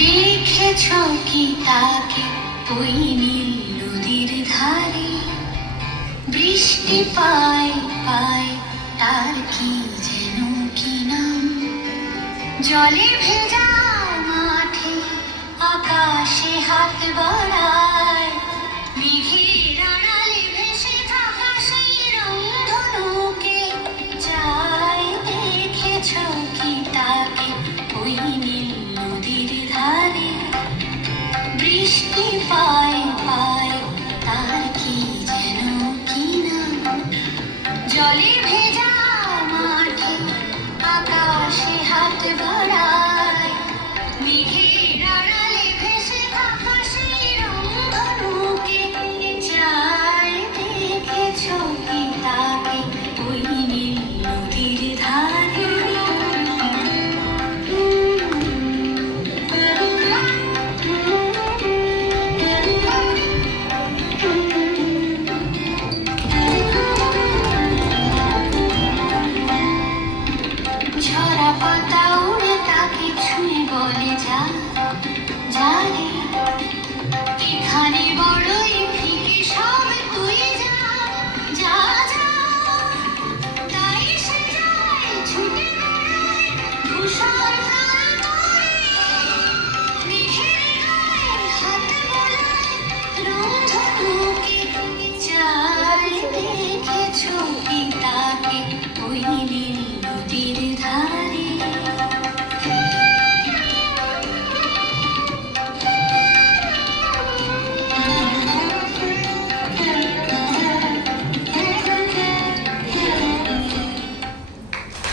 দেখেছ কি তাকে ওই নীল নদীর ধারে? বৃষ্টি পায় পায় তার কি যেন কি নাম। জলে ভেজা মাঠে আকাশে হাত বাড়ায়, মেঘের আড়ালে ভেসে থাকা সেই রংধনুকে চায়। দেখেছ কি তাকে ওই নীল নদীর ধারে? বৃষ্টি পায় পায় তার কি যেন কি নাম। জলে ভেজা মাঠে আকাশে হাত বাড়ায়, মেঘের আড়ালে ভেসে থাকা সেই রংধনুকে চায়। দেখেছ কি তাকে ওই নীল নদীর ধারে? ঝরা পাতা উড়ে তাকে ছুঁয়ে বলে যা, যা